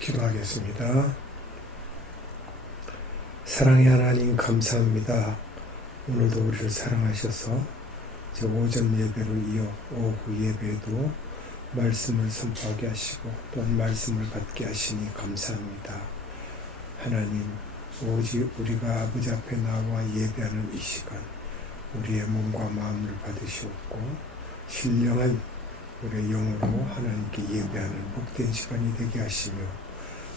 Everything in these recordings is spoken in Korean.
기도하겠습니다. 사랑의 하나님 감사합니다. 오늘도 우리를 사랑하셔서 저 오전 예배로 이어 오후 예배에도 말씀을 선포하게 하시고 또한 말씀을 받게 하시니 감사합니다. 하나님, 오직 우리가 아버지 앞에 나와 예배하는 이 시간 우리의 몸과 마음을 받으시옵고 신령한 우리의 영으로 하나님께 예배하는 복된 시간이 되게 하시며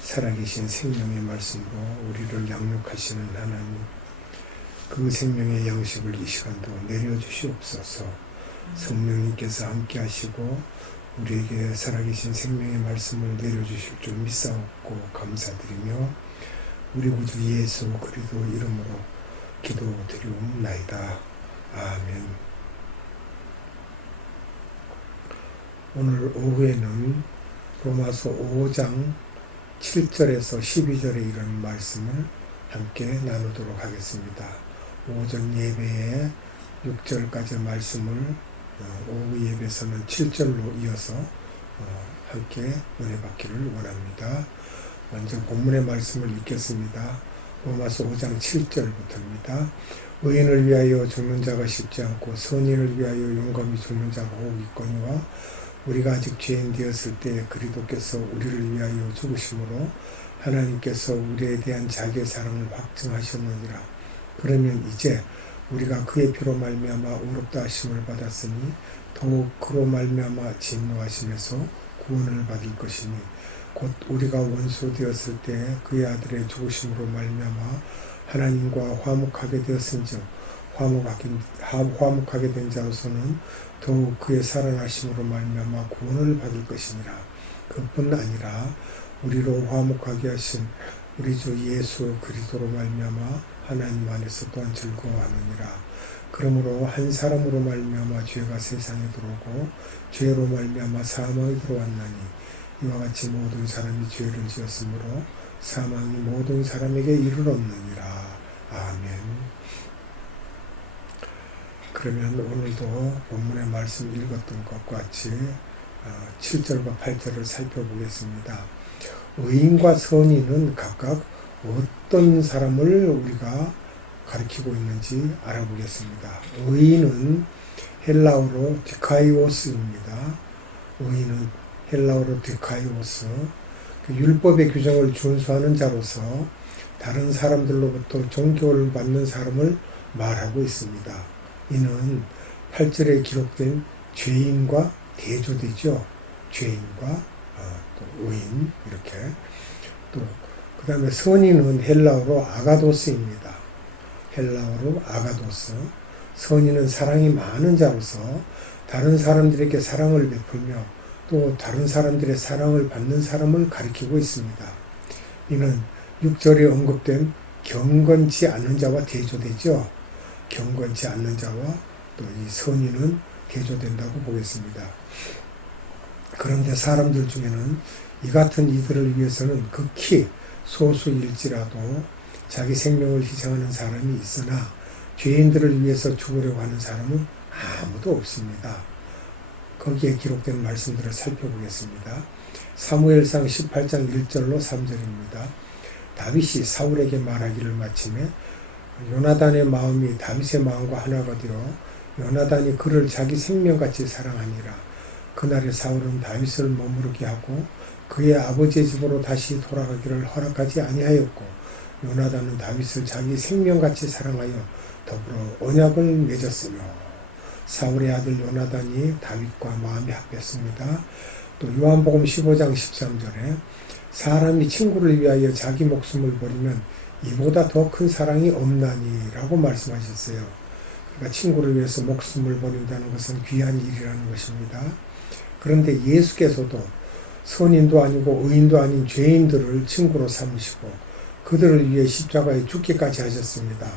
살아계신 생명의 말씀으로 우리를 양육하시는 하나님, 그 생명의 양식을 이 시간도 내려주시옵소서. 성령님께서 함께 하시고 우리에게 살아계신 생명의 말씀을 내려주실 줄 믿사옵고 감사드리며 우리 구주 예수 그리스도 이름으로 기도드리옵나이다. 아멘. 오늘 오후에는 로마서 5장 7절에서 12절에 이런 말씀을 함께 나누도록 하겠습니다. 오전 예배에 6절까지 말씀을 오후 예배에서는 7절로 이어서 함께 은혜 받기를 원합니다. 먼저 본문의 말씀을 읽겠습니다. 로마서 5장 7절부터입니다. 의인을 위하여 죽는 자가 쉽지 않고 선인을 위하여 용감히 죽는 자가 혹 있거니와 우리가 아직 죄인 되었을 때 그리스도께서 우리를 위하여 죽으심으로 하나님께서 우리에 대한 자기의 사랑을 확증하셨느니라. 그러면 이제 우리가 그의 피로 말미암아 의롭다 하심을 받았으니 더욱 그로 말미암아 진노하심에서 구원을 받을 것이니 곧 우리가 원수 되었을 때 그의 아들의 죽으심으로 말미암아 하나님과 화목하게 되었은즉 화목하게 된 자로서는 더욱 그의 살아나심으로 말미암아 구원을 받을 것이니라. 그뿐 아니라 우리로 화목하게 하신 우리 주 예수 그리스도로 말미암아 하나님 안에서 또한 즐거워하느니라. 그러므로 한 사람으로 말미암아 죄가 세상에 들어오고 죄로 말미암아 사망이 들어왔나니 이와 같이 모든 사람이 죄를 지었으므로 사망이 모든 사람에게 이르렀느니라. 아멘. 그러면 오늘도 본문의 말씀 읽었던 것과 같이 7절과 8절을 살펴보겠습니다. 의인과 선인은 각각 어떤 사람을 우리가 가리키고 있는지 알아보겠습니다. 의인은 헬라어로 디카이오스입니다. 의인은 헬라어로 디카이오스, 율법의 규정을 준수하는 자로서 다른 사람들로부터 존경을 받는 사람을 말하고 있습니다. 이는 8절에 기록된 죄인과 대조되죠. 죄인과 또 의인 이렇게. 또 그 다음에 선인은 헬라어로 아가도스입니다. 헬라어로 아가도스. 선인은 사랑이 많은 자로서 다른 사람들에게 사랑을 베풀며 또 다른 사람들의 사랑을 받는 사람을 가리키고 있습니다. 이는 6절에 언급된 경건치 않은 자와 대조되죠. 경건치 않는 자와 또 이 선인은 대조된다고 보겠습니다. 그런데 사람들 중에는 이 같은 이들을 위해서는 극히 소수일지라도 자기 생명을 희생하는 사람이 있으나 죄인들을 위해서 죽으려고 하는 사람은 아무도 없습니다. 거기에 기록된 말씀들을 살펴보겠습니다. 사무엘상 18장 1절로 3절입니다. 다윗이 사울에게 말하기를 마침에 요나단의 마음이 다윗의 마음과 하나가 되어 요나단이 그를 자기 생명같이 사랑하니라. 그날에 사울은 다윗을 머무르게 하고 그의 아버지의 집으로 다시 돌아가기를 허락하지 아니하였고 요나단은 다윗을 자기 생명같이 사랑하여 더불어 언약을 맺었으며 사울의 아들 요나단이 다윗과 마음이 합했습니다. 또 요한복음 15장 13절에 사람이 친구를 위하여 자기 목숨을 버리면 이보다 더 큰 사랑이 없나니 라고 말씀하셨어요. 그러니까 친구를 위해서 목숨을 버린다는 것은 귀한 일이라는 것입니다. 그런데 예수께서도 선인도 아니고 의인도 아닌 죄인들을 친구로 삼으시고 그들을 위해 십자가에 죽기까지 하셨습니다.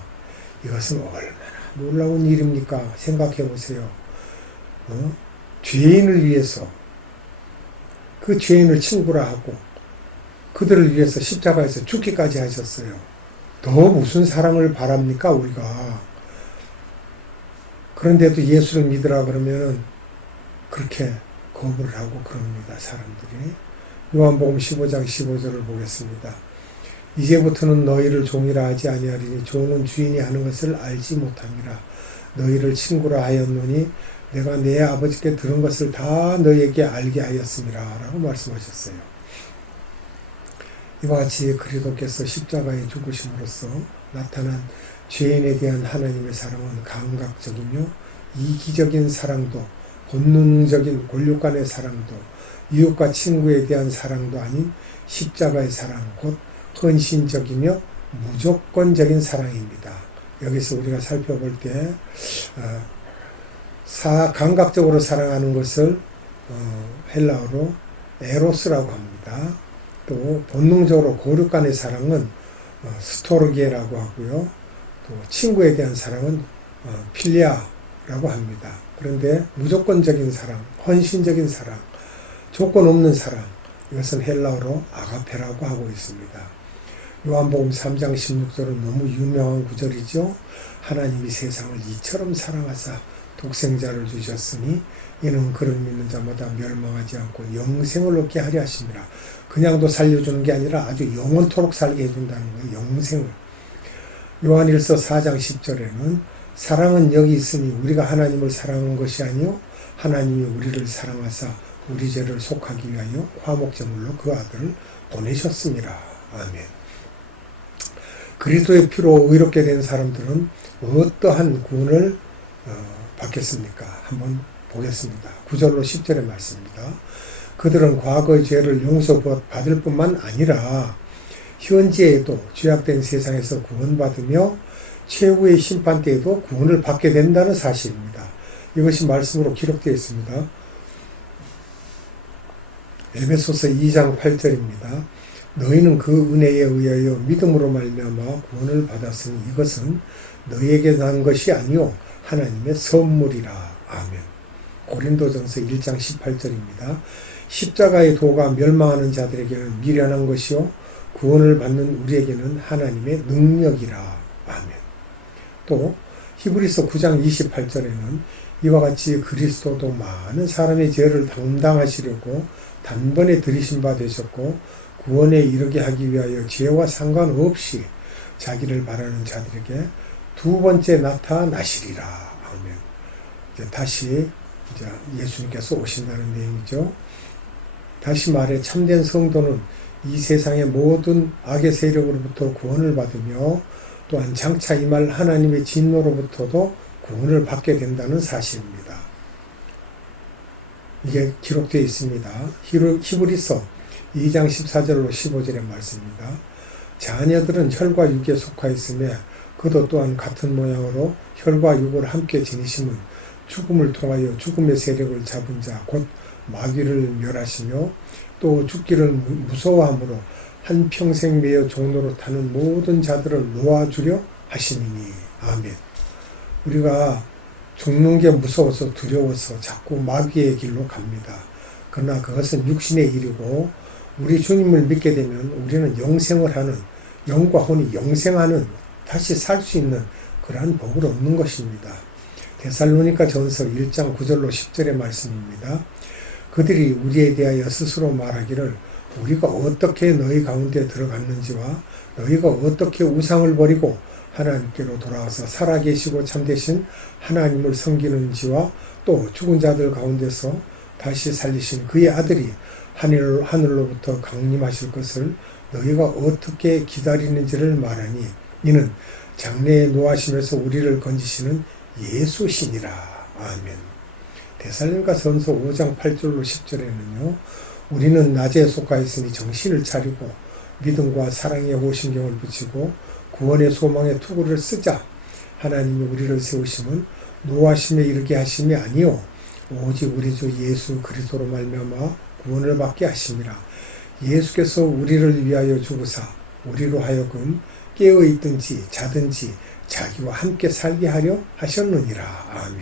이것은 얼마나 놀라운 일입니까? 생각해 보세요. 죄인을 위해서 그 죄인을 친구라 하고 그들을 위해서 십자가에서 죽기까지 하셨어요. 더 무슨 사랑을 바랍니까 우리가? 그런데도 예수를 믿으라 그러면 그렇게 거부를 하고 그럽니다. 사람들이. 요한복음 15장 15절을 보겠습니다. 이제부터는 너희를 종이라 하지 아니하리니 종은 주인이 하는 것을 알지 못함이라. 너희를 친구라 하였노니 내가 내 아버지께 들은 것을 다 너희에게 알게 하였음이라 라고 말씀하셨어요. 이와 같이 그리스도께서 십자가에 죽으심으로써 나타난 죄인에 대한 하나님의 사랑은 감각적이며 이기적인 사랑도 본능적인 권력 간의 사랑도 이웃과 친구에 대한 사랑도 아닌 십자가의 사랑 곧 헌신적이며 무조건적인 사랑입니다. 여기서 우리가 살펴볼 때 감각적으로 사랑하는 것을 헬라어로 에로스라고 합니다. 또 본능적으로 고륙 간의 사랑은 스토르게라고 하고요. 또 친구에 대한 사랑은 필리아라고 합니다. 그런데 무조건적인 사랑, 헌신적인 사랑, 조건 없는 사랑, 이것은 헬라어로 아가페라고 하고 있습니다. 요한복음 3장 16절은 너무 유명한 구절이죠. 하나님이 세상을 이처럼 사랑하사 독생자를 주셨으니 이는 그를 믿는 자마다 멸망하지 않고 영생을 얻게 하려 하심이라. 그냥도 살려주는 게 아니라 아주 영원토록 살게 해준다는 거예요. 영생을. 요한일서 4장 10절에는 사랑은 여기 있으니 우리가 하나님을 사랑한 것이 아니요 하나님이 우리를 사랑하사 우리 죄를 속하기 위하여 화목제물로 그 아들을 보내셨습니다. 아멘. 그리스도의 피로 의롭게 된 사람들은 어떠한 구원을 받겠습니까? 한번 보겠습니다. 9절로 10절의 말씀입니다. 그들은 과거의 죄를 용서받을 뿐만 아니라 현재에도 죄악된 세상에서 구원받으며 최후의 심판 때에도 구원을 받게 된다는 사실입니다. 이것이 말씀으로 기록되어 있습니다. 에베소서 2장 8절입니다. 너희는 그 은혜에 의하여 믿음으로 말미암아 구원을 받았으니 이것은 너희에게 난 것이 아니요 하나님의 선물이라. 아멘. 고린도전서 1장 18절입니다. 십자가의 도가 멸망하는 자들에게는 미련한 것이요 구원을 받는 우리에게는 하나님의 능력이라. 아멘. 또 히브리서 9장 28절에는 이와 같이 그리스도도 많은 사람의 죄를 담당하시려고 단번에 들이신 바 되셨고 구원에 이르게 하기 위하여 죄와 상관없이 자기를 바라는 자들에게 두 번째 나타나시리라. 아멘. 이제 다시 예수님께서 오신다는 내용이죠. 다시 말해 참된 성도는 이 세상의 모든 악의 세력으로부터 구원을 받으며 또한 장차 임할 하나님의 진노로부터도 구원을 받게 된다는 사실입니다. 이게 기록되어 있습니다. 히브리서 2장 14절로 15절의 말씀입니다. 자녀들은 혈과 육에 속하였으며 그도 또한 같은 모양으로 혈과 육을 함께 지니심은 죽음을 통하여 죽음의 세력을 잡은 자 곧 마귀를 멸하시며 또 죽기를 무서워함으로 한평생 매여 종로로 타는 모든 자들을 놓아주려 하시니니. 아멘. 우리가 죽는 게 무서워서 두려워서 자꾸 마귀의 길로 갑니다. 그러나 그것은 육신의 일이고 우리 주님을 믿게 되면 우리는 영생을 하는, 영과 혼이 영생하는, 다시 살 수 있는 그러한 복을 얻는 것입니다. 데살로니가 전서 1장 9절로 10절의 말씀입니다. 그들이 우리에 대하여 스스로 말하기를 우리가 어떻게 너희 가운데 들어갔는지와 너희가 어떻게 우상을 버리고 하나님께로 돌아와서 살아계시고 참되신 하나님을 섬기는지와 또 죽은 자들 가운데서 다시 살리신 그의 아들이 하늘로부터 강림하실 것을 너희가 어떻게 기다리는지를 말하니 이는 장래에 노하심에서 우리를 건지시는 예수시니라. 아멘. 데살로니가 전서 5장 8절로 10절에는요. 우리는 낮에 속하였으니 정신을 차리고 믿음과 사랑에 호신경을 붙이고 구원의 소망에 투구를 쓰자. 하나님이 우리를 세우심은 노하심에 이르게 하심이 아니요 오직 우리 주 예수 그리스도로 말미암아 구원을 받게 하심이라. 예수께서 우리를 위하여 죽으사 우리로 하여금 깨어있든지 자든지 자기와 함께 살게 하려 하셨느니라. 아멘.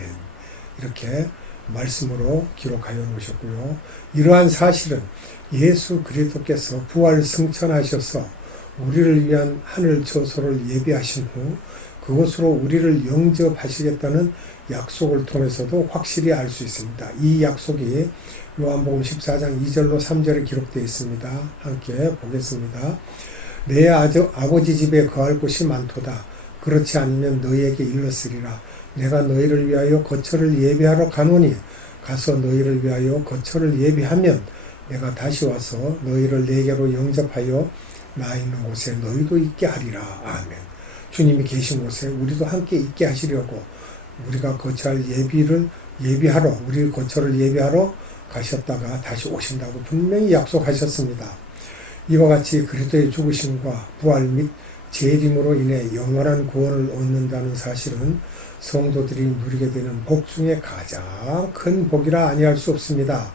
이렇게 말씀으로 기록하여 놓으셨고요. 이러한 사실은 예수 그리스도께서 부활 승천하셔서 우리를 위한 하늘 처소를 예비하신 후 그것으로 우리를 영접하시겠다는 약속을 통해서도 확실히 알 수 있습니다. 이 약속이 요한복음 14장 2절로 3절에 기록되어 있습니다. 함께 보겠습니다. 내 아버지 집에 거할 곳이 많도다. 그렇지 않으면 너희에게 일렀으리라. 내가 너희를 위하여 거처를 예비하러 가노니 가서 너희를 위하여 거처를 예비하면 내가 다시 와서 너희를 내게로 영접하여 나 있는 곳에 너희도 있게 하리라. 아멘. 주님이 계신 곳에 우리도 함께 있게 하시려고 우리가 거처할 예비하러 우리 거처를 예비하러 가셨다가 다시 오신다고 분명히 약속하셨습니다. 이와 같이 그리스도의 죽으심과 부활 및 재림으로 인해 영원한 구원을 얻는다는 사실은 성도들이 누리게 되는 복 중에 가장 큰 복이라 아니할 수 없습니다.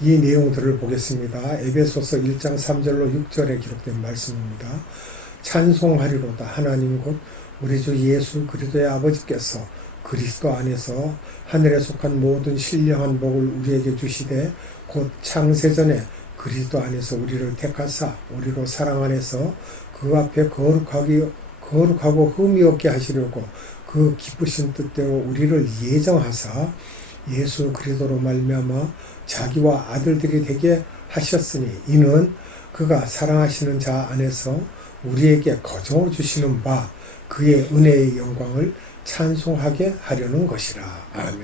이 내용들을 보겠습니다. 에베소서 1장 3절로 6절에 기록된 말씀입니다. 찬송하리로다. 하나님 곧 우리 주 예수 그리스도의 아버지께서 그리스도 안에서 하늘에 속한 모든 신령한 복을 우리에게 주시되 곧 창세전에 그리스도 안에서 우리를 택하사 우리로 사랑 안에서 그 앞에 거룩하고 흠이 없게 하시려고 그 기쁘신 뜻대로 우리를 예정하사 예수 그리스도로 말미암아 자기와 아들들이 되게 하셨으니 이는 그가 사랑하시는 자 안에서 우리에게 거저 주시는 바 그의 은혜의 영광을 찬송하게 하려는 것이라. 아멘.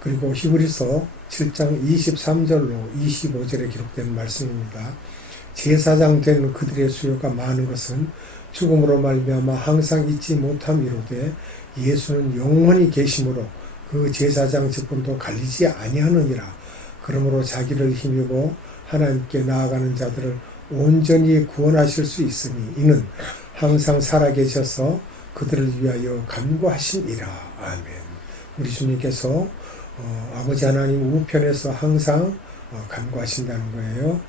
그리고 히브리서 7장 23절로 25절에 기록된 말씀입니다. 제사장 된 그들의 수요가 많은 것은 죽음으로 말미암아 항상 잊지 못함이로되 예수는 영원히 계심으로 그 제사장 직분도 갈리지 아니하느니라. 그러므로 자기를 힘입어 하나님께 나아가는 자들을 온전히 구원하실 수 있으니 이는 항상 살아계셔서 그들을 위하여 간구하심이라. 아멘. 우리 주님께서 아버지 하나님 우편에서 항상 간구하신다는 거예요.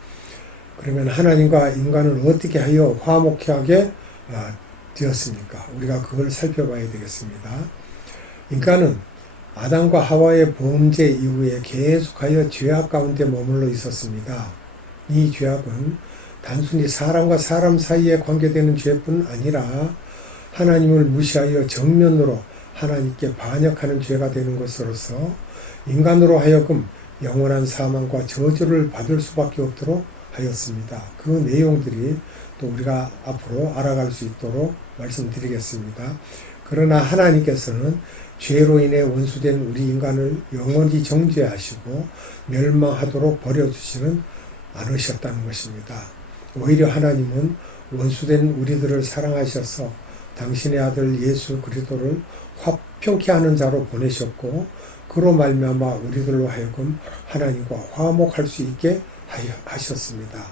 그러면 하나님과 인간은 어떻게 하여 화목하게 되었습니까? 우리가 그걸 살펴봐야 되겠습니다. 인간은 아담과 하와의 범죄 이후에 계속하여 죄악 가운데 머물러 있었습니다. 이 죄악은 단순히 사람과 사람 사이에 관계되는 죄뿐 아니라 하나님을 무시하여 정면으로 하나님께 반역하는 죄가 되는 것으로서 인간으로 하여금 영원한 사망과 저주를 받을 수밖에 없도록 하였습니다. 그 내용들이 또 우리가 앞으로 알아갈 수 있도록 말씀드리겠습니다. 그러나 하나님께서는 죄로 인해 원수된 우리 인간을 영원히 정죄하시고 멸망하도록 버려두지는 않으셨다는 것입니다. 오히려 하나님은 원수된 우리들을 사랑하셔서 당신의 아들 예수 그리스도를 화평케 하는 자로 보내셨고 그로 말미암아 우리들로 하여금 하나님과 화목할 수 있게 하셨습니다.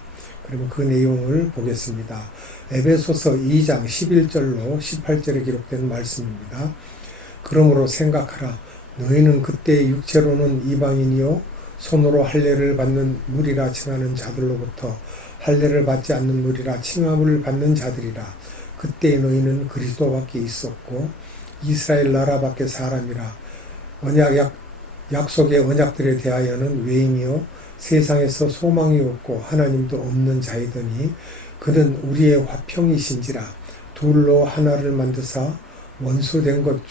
그리고 그 내용을 보겠습니다. 에베소서 2장 11절로 18절에 기록된 말씀입니다. 그러므로 생각하라. 너희는 그때 육체로는 이방인이요 손으로 할례를 받는 무리라 칭하는 자들로부터 할례를 받지 않는 무리라 칭함을 받는 자들이라. 그때 너희는 그리스도 밖에 있었고 이스라엘 나라 밖에 사람이라. 약속의 언약들에 대하여는 외인이요 세상에서 소망이 없고 하나님도 없는 자이더니 그는 우리의 화평이신지라. 둘로 하나를 만드사 원수된 것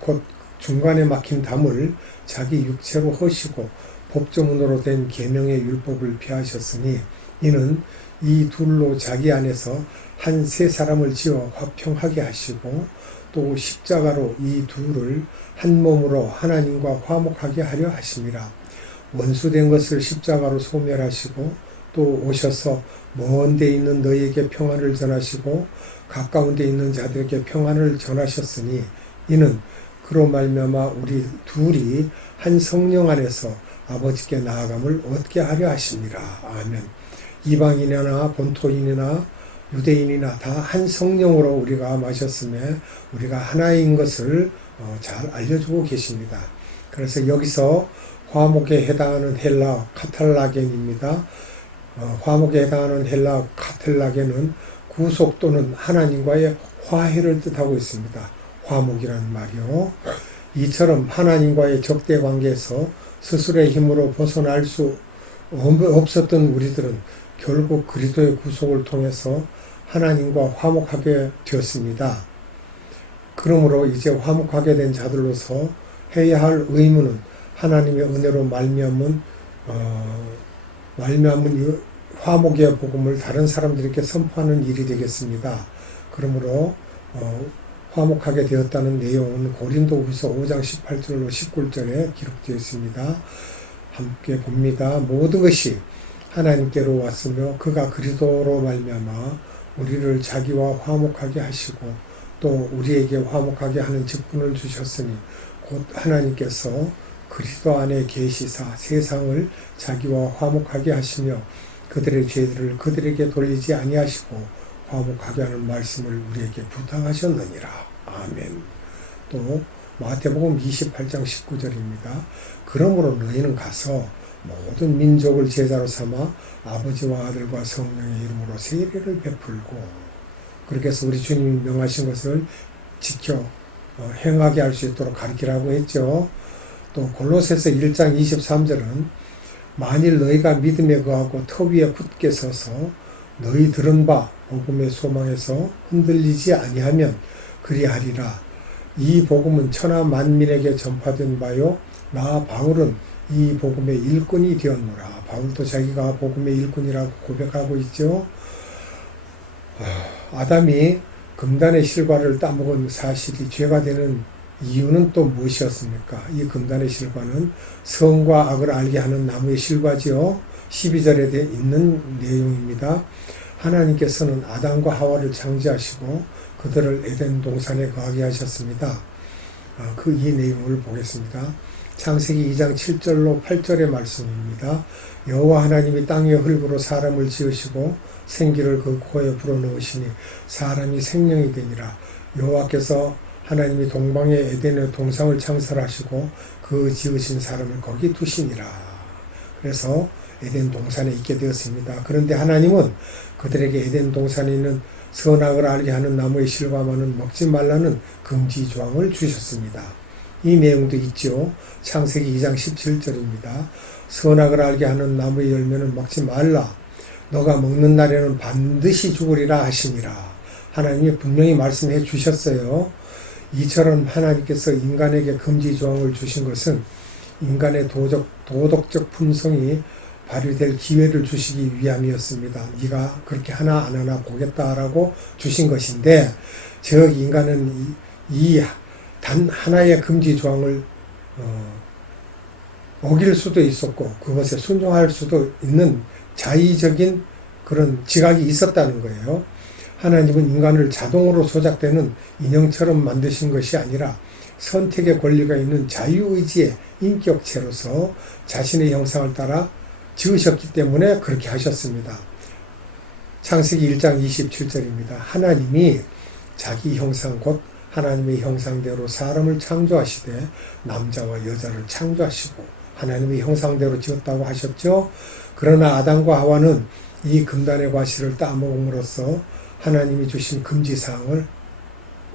곧 중간에 막힌 담을 자기 육체로 허시고 법조문으로 된 계명의 율법을 피하셨으니 이는 이 둘로 자기 안에서 한 세 사람을 지어 화평하게 하시고 또 십자가로 이 둘을 한 몸으로 하나님과 화목하게 하려 하심이라. 원수된 것을 십자가로 소멸하시고 또 오셔서 먼 데 있는 너희에게 평안을 전하시고 가까운 데 있는 자들에게 평안을 전하셨으니 이는 그로 말미암아 우리 둘이 한 성령 안에서 아버지께 나아감을 얻게 하려 하십니다. 아멘. 이방인이나 본토인이나 유대인이나 다 한 성령으로 우리가 마셨음에 우리가 하나인 것을 잘 알려주고 계십니다. 그래서 여기서 화목에 해당하는 헬라 카탈라겐입니다. 화목에 해당하는 헬라 카탈라겐은 구속 또는 하나님과의 화해를 뜻하고 있습니다. 화목이라는 말이요. 이처럼 하나님과의 적대 관계에서 스스로의 힘으로 벗어날 수 없었던 우리들은 결국 그리스도의 구속을 통해서 하나님과 화목하게 되었습니다. 그러므로 이제 화목하게 된 자들로서 해야 할 의무는 하나님의 은혜로 말미암은 이 화목의 복음을 다른 사람들에게 선포하는 일이 되겠습니다. 그러므로 화목하게 되었다는 내용은 고린도후서 5장 18절로 19절에 기록되어 있습니다. 함께 봅니다. 모든 것이 하나님께로 왔으며 그가 그리스도로 말미암아 우리를 자기와 화목하게 하시고 또 우리에게 화목하게 하는 직분을 주셨으니 곧 하나님께서 그리스도 안에 계시사 세상을 자기와 화목하게 하시며 그들의 죄들을 그들에게 돌리지 아니하시고 화목하게 하는 말씀을 우리에게 부탁하셨느니라. 아멘. 또 마태복음 28장 19절입니다. 그러므로 너희는 가서 모든 민족을 제자로 삼아 아버지와 아들과 성령의 이름으로 세례를 베풀고, 그렇게 해서 우리 주님이 명하신 것을 지켜 행하게 할 수 있도록 가르치라고 했죠. 또 골로새서 1장 23절은 만일 너희가 믿음에 거하고 터 위에 굳게 서서 너희 들은 바 복음의 소망에서 흔들리지 아니하면 그리하리라. 이 복음은 천하 만민에게 전파된 바요 나 바울은 이 복음의 일꾼이 되었노라. 바울도 자기가 복음의 일꾼이라고 고백하고 있죠. 아담이 금단의 실과를 따먹은 사실이 죄가 되는 이유는 또 무엇이었습니까? 이 금단의 실과는 선과 악을 알게 하는 나무의 실과지요. 12절에 있는 내용입니다. 하나님께서는 아담과 하와를 창조하시고 그들을 에덴 동산에 거하게 하셨습니다. 이 내용을 보겠습니다. 창세기 2장 7절로 8절의 말씀입니다. 여호와 하나님이 땅의 흙으로 사람을 지으시고 생기를 그 코에 불어넣으시니 사람이 생명이 되니라. 여호와께서 하나님이 동방의 에덴의 동상을 창설하시고 그 지으신 사람을 거기 두시니라. 그래서 에덴 동산에 있게 되었습니다. 그런데 하나님은 그들에게 에덴 동산에 있는 선악을 알게 하는 나무의 실과만은 먹지 말라는 금지 조항을 주셨습니다. 이 내용도 있죠. 창세기 2장 17절입니다. 선악을 알게 하는 나무의 열매는 먹지 말라. 너가 먹는 날에는 반드시 죽으리라 하시니라. 하나님이 분명히 말씀해 주셨어요. 이처럼 하나님께서 인간에게 금지 조항을 주신 것은 인간의 도덕적 품성이 발휘될 기회를 주시기 위함이었습니다. 네가 그렇게 하나 안 하나 보겠다라고 주신 것인데, 즉 인간은 이 단 하나의 금지 조항을 어길 수도 있었고 그것에 순종할 수도 있는 자의적인 그런 지각이 있었다는 거예요. 하나님은 인간을 자동으로 조작되는 인형처럼 만드신 것이 아니라 선택의 권리가 있는 자유의지의 인격체로서 자신의 형상을 따라 지으셨기 때문에 그렇게 하셨습니다. 창세기 1장 27절입니다. 하나님이 자기 형상 곧 하나님의 형상대로 사람을 창조하시되 남자와 여자를 창조하시고 하나님의 형상대로 지었다고 하셨죠. 그러나 아담과 하와는 이 금단의 과실을 따먹음으로써 하나님이 주신 금지사항을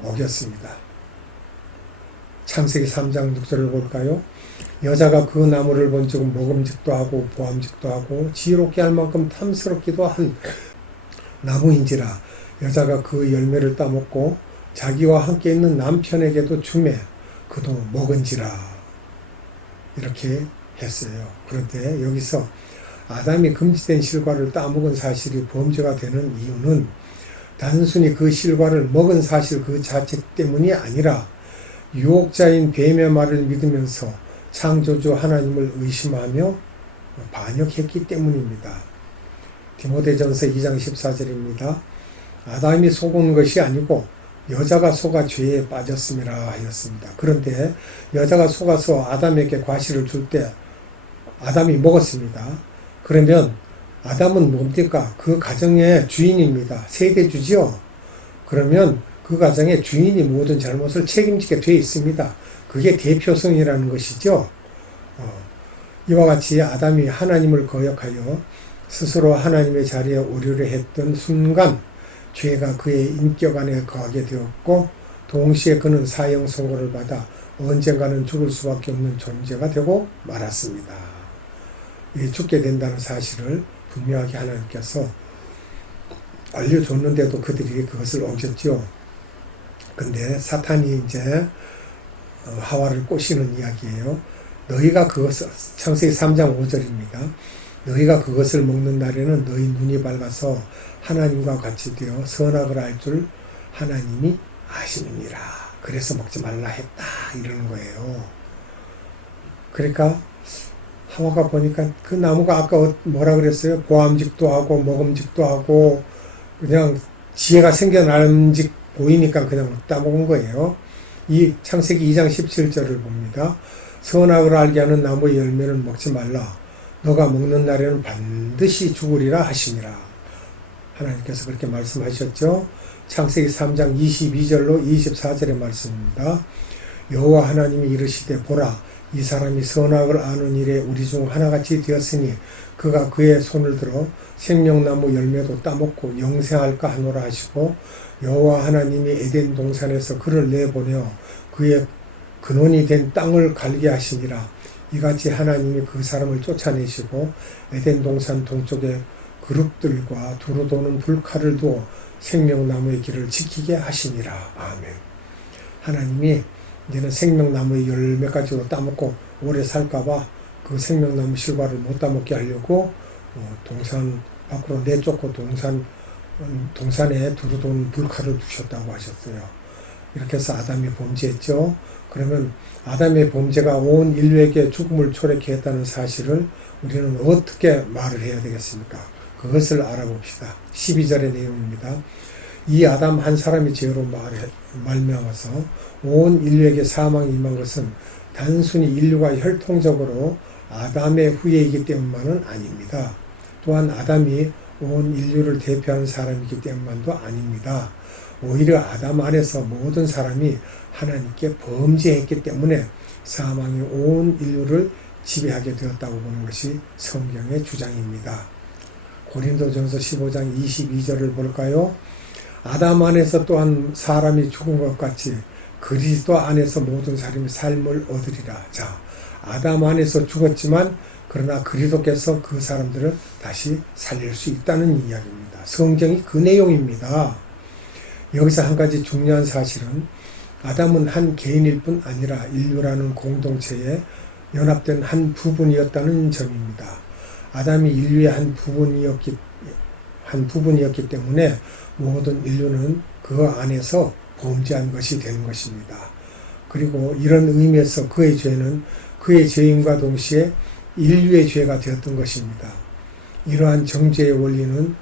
어겼습니다. 창세기 3장 6절을 볼까요? 여자가 그 나무를 본 적은 먹음직도 하고 보암직도 하고 지혜롭게 할 만큼 탐스럽기도 한 나무인지라. 여자가 그 열매를 따먹고 자기와 함께 있는 남편에게도 주매 그도 먹은지라. 이렇게 했어요. 그런데 여기서 아담이 금지된 실과를 따먹은 사실이 범죄가 되는 이유는 단순히 그 실과를 먹은 사실 그 자체 때문이 아니라 유혹자인 뱀의 말을 믿으면서 창조주 하나님을 의심하며 반역했기 때문입니다. 디모데전서 2장 14절입니다. 아담이 속은 것이 아니고 여자가 속아 죄에 빠졌음이라 하였습니다. 그런데 여자가 속아서 아담에게 과실을 줄 때 아담이 먹었습니다. 그러면 아담은 뭡니까? 그 가정의 주인입니다. 세대주지요. 그러면 그 가정의 주인이 모든 잘못을 책임지게 되어 있습니다. 그게 대표성이라는 것이죠. 이와 같이 아담이 하나님을 거역하여 스스로 하나님의 자리에 오르려 했던 순간 죄가 그의 인격 안에 거하게 되었고 동시에 그는 사형 선고를 받아 언젠가는 죽을 수밖에 없는 존재가 되고 말았습니다. 죽게 된다는 사실을 분명하게 하나님께서 알려줬는데도 그들이 그것을 어겼죠. 근데 사탄이 이제 하와를 꼬시는 이야기예요. 너희가 그것을, 창세기 3장 5절입니다. 너희가 그것을 먹는 날에는 너희 눈이 밝아서 하나님과 같이 되어 선악을 알 줄 하나님이 아시느니라. 그래서 먹지 말라 했다. 이러는 거예요. 그러니까 하와가 보니까 그 나무가 아까 뭐라 그랬어요? 보암직도 하고 먹음직도 하고 그냥 지혜가 생겨나는 직 보이니까 그냥 따먹은 거예요. 이 창세기 2장 17절을 봅니다. 선악을 알게 하는 나무의 열매는 먹지 말라. 너가 먹는 날에는 반드시 죽으리라 하시니라. 하나님께서 그렇게 말씀하셨죠. 창세기 3장 22절로 24절의 말씀입니다. 여호와 하나님이 이르시되 보라 이 사람이 선악을 아는 일에 우리 중 하나같이 되었으니 그가 그의 손을 들어 생명나무 열매도 따먹고 영생할까 하노라 하시고 여호와 하나님이 에덴 동산에서 그를 내보내어 그의 근원이 된 땅을 갈게 하시니라. 이같이 하나님이 그 사람을 쫓아내시고 에덴 동산 동쪽에 그룹들과 두루 도는 불칼을 두어 생명나무의 길을 지키게 하시니라. 아멘. 하나님이 이제는 생명나무의 열매까지도 따먹고 오래 살까봐 그 생명나무 실과를 못 따먹게 하려고 동산 밖으로 내쫓고 동산에 두루 도는 불칼을 두셨다고 하셨어요. 이렇게 해서 아담이 범죄했죠. 그러면 아담의 범죄가 온 인류에게 죽음을 초래케 했다는 사실을 우리는 어떻게 말을 해야 되겠습니까? 그것을 알아봅시다. 12절의 내용입니다. 이 아담 한 사람의 죄로 말미암아서 온 인류에게 사망이 임한 것은 단순히 인류가 혈통적으로 아담의 후예이기 때문만은 아닙니다. 또한 아담이 온 인류를 대표하는 사람이기 때문만도 아닙니다. 오히려 아담 안에서 모든 사람이 하나님께 범죄했기 때문에 사망이 온 인류를 지배하게 되었다고 보는 것이 성경의 주장입니다. 고린도전서 15장 22절을 볼까요? 아담 안에서 또한 사람이 죽은 것 같이 그리스도 안에서 모든 사람이 삶을 얻으리라. 자, 아담 안에서 죽었지만 그러나 그리스도께서 그 사람들을 다시 살릴 수 있다는 이야기입니다. 성경이 그 내용입니다. 여기서 한 가지 중요한 사실은 아담은 한 개인일 뿐 아니라 인류라는 공동체에 연합된 한 부분이었다는 점입니다. 아담이 인류의 한 부분이었기 때문에 모든 인류는 그 안에서 범죄한 것이 되는 것입니다. 그리고 이런 의미에서 그의 죄는 그의 죄인과 동시에 인류의 죄가 되었던 것입니다. 이러한 정죄의 원리는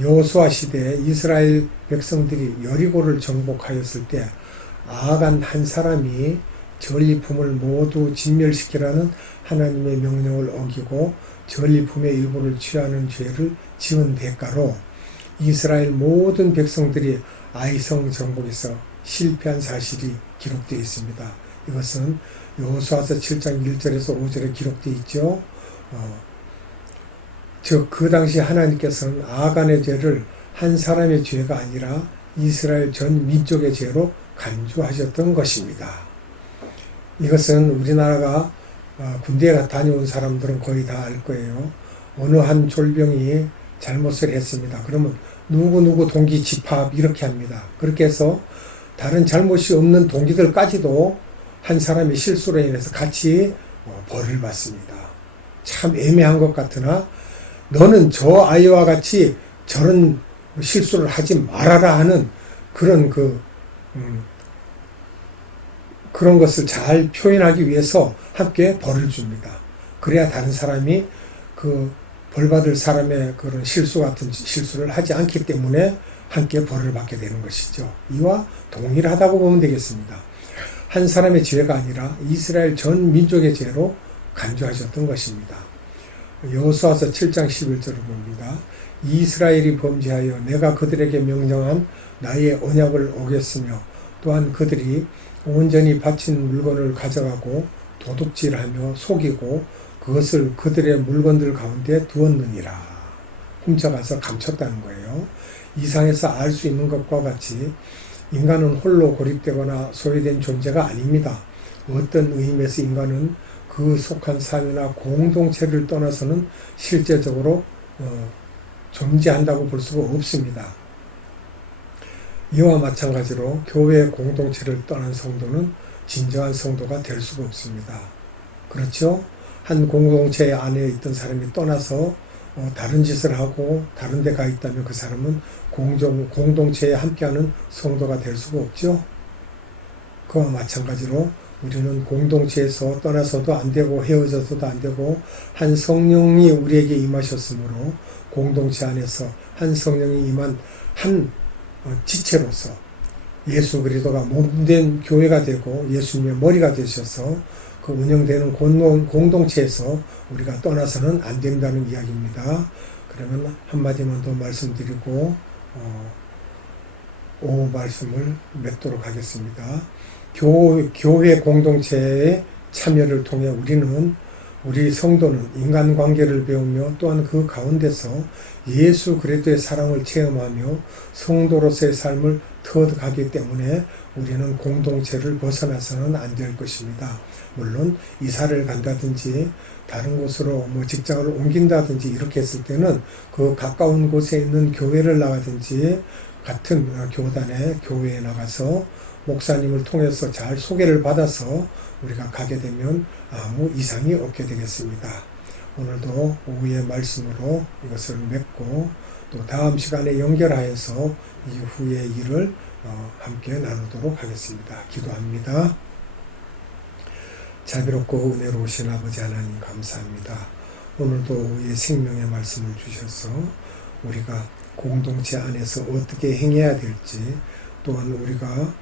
여호수아 시대에 이스라엘 백성들이 여리고를 정복하였을 때 아간 한 사람이 전리품을 모두 진멸시키라는 하나님의 명령을 어기고 전리품의 일부를 취하는 죄를 지은 대가로 이스라엘 모든 백성들이 아이성 정복에서 실패한 사실이 기록되어 있습니다. 이것은 여호수아서 7장 1절에서 5절에 기록되어 있죠. 즉 그 당시 하나님께서는 아간의 죄를 한 사람의 죄가 아니라 이스라엘 전 민족의 죄로 간주하셨던 것입니다. 이것은 우리나라가 군대에 다녀온 사람들은 거의 다 알 거예요. 어느 한 졸병이 잘못을 했습니다. 그러면 누구누구 동기 집합 이렇게 합니다. 그렇게 해서 다른 잘못이 없는 동기들까지도 한 사람의 실수로 인해서 같이 벌을 받습니다. 참 애매한 것 같으나 너는 저 아이와 같이 저런 실수를 하지 말아라 하는 그런 그런 것을 잘 표현하기 위해서 함께 벌을 줍니다. 그래야 다른 사람이 그 벌받을 사람의 그런 실수 같은 실수를 하지 않기 때문에 함께 벌을 받게 되는 것이죠. 이와 동일하다고 보면 되겠습니다. 한 사람의 죄가 아니라 이스라엘 전 민족의 죄로 간주하셨던 것입니다. 여호수아서 7장 11절을 봅니다. 이스라엘이 범죄하여 내가 그들에게 명령한 나의 언약을 어겼으며 또한 그들이 온전히 바친 물건을 가져가고 도둑질하며 속이고 그것을 그들의 물건들 가운데 두었느니라. 훔쳐가서 감췄다는 거예요. 이상에서 알 수 있는 것과 같이 인간은 홀로 고립되거나 소외된 존재가 아닙니다. 어떤 의미에서 인간은 그 속한 사회나 공동체를 떠나서는 실제적으로 존재한다고 볼 수가 없습니다. 이와 마찬가지로 교회의 공동체를 떠난 성도는 진정한 성도가 될 수가 없습니다. 그렇죠? 한 공동체 안에 있던 사람이 떠나서 다른 짓을 하고 다른 데 가 있다면 그 사람은 공동체에 함께하는 성도가 될 수가 없죠. 그와 마찬가지로 우리는 공동체에서 떠나서도 안 되고 헤어져서도 안 되고 한 성령이 우리에게 임하셨으므로 공동체 안에서 한 성령이 임한 한 지체로서 예수 그리스도가 몸된 교회가 되고 예수님의 머리가 되셔서 그 운영되는 공동체에서 우리가 떠나서는 안 된다는 이야기입니다. 그러면 한마디만 더 말씀드리고 오후 말씀을 맺도록 하겠습니다. 교회 공동체의 참여를 통해 우리 성도는 인간관계를 배우며 또한 그 가운데서 예수 그리스도의 사랑을 체험하며 성도로서의 삶을 터득하기 때문에 우리는 공동체를 벗어나서는 안 될 것입니다. 물론 이사를 간다든지 다른 곳으로 직장을 옮긴다든지 이렇게 했을 때는 그 가까운 곳에 있는 교회를 나가든지 같은 교회에 나가서 목사님을 통해서 잘 소개를 받아서 우리가 가게 되면 아무 이상이 없게 되겠습니다. 오늘도 오후의 말씀으로 이것을 맺고 또 다음 시간에 연결하여서 이후의 일을 함께 나누도록 하겠습니다. 기도합니다. 자비롭고 은혜로우신 아버지 하나님 감사합니다. 오늘도 오후에 생명의 말씀을 주셔서 우리가 공동체 안에서 어떻게 행해야 될지 또한 우리가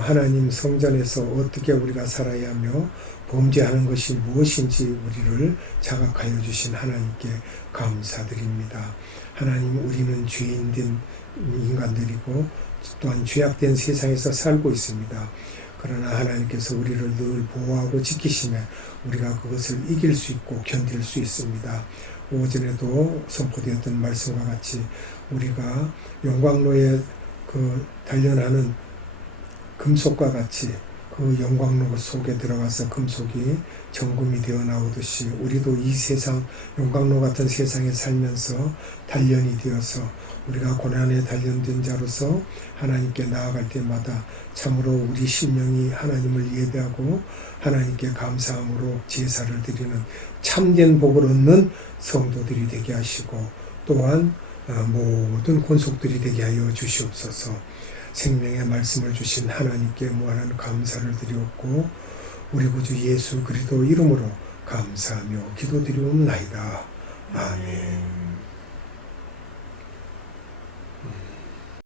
하나님 성전에서 어떻게 우리가 살아야 하며 범죄하는 것이 무엇인지 우리를 자각하여 주신 하나님께 감사드립니다. 하나님 우리는 죄인된 인간들이고 또한 죄악된 세상에서 살고 있습니다. 그러나 하나님께서 우리를 늘 보호하고 지키시며 우리가 그것을 이길 수 있고 견딜 수 있습니다. 오전에도 선포되었던 말씀과 같이 우리가 용광로에 단련하는 금속과 같이 그 영광로 속에 들어가서 금속이 정금이 되어 나오듯이 우리도 이 세상 영광로 같은 세상에 살면서 단련이 되어서 우리가 고난에 단련된 자로서 하나님께 나아갈 때마다 참으로 우리 심령이 하나님을 예배하고 하나님께 감사함으로 제사를 드리는 참된 복을 얻는 성도들이 되게 하시고 또한 모든 권속들이 되게 하여 주시옵소서. 생명의 말씀을 주신 하나님께 무한한 감사를 드리옵고 우리 구주 예수 그리스도 이름으로 감사하며 기도드리옵나이다. 아멘.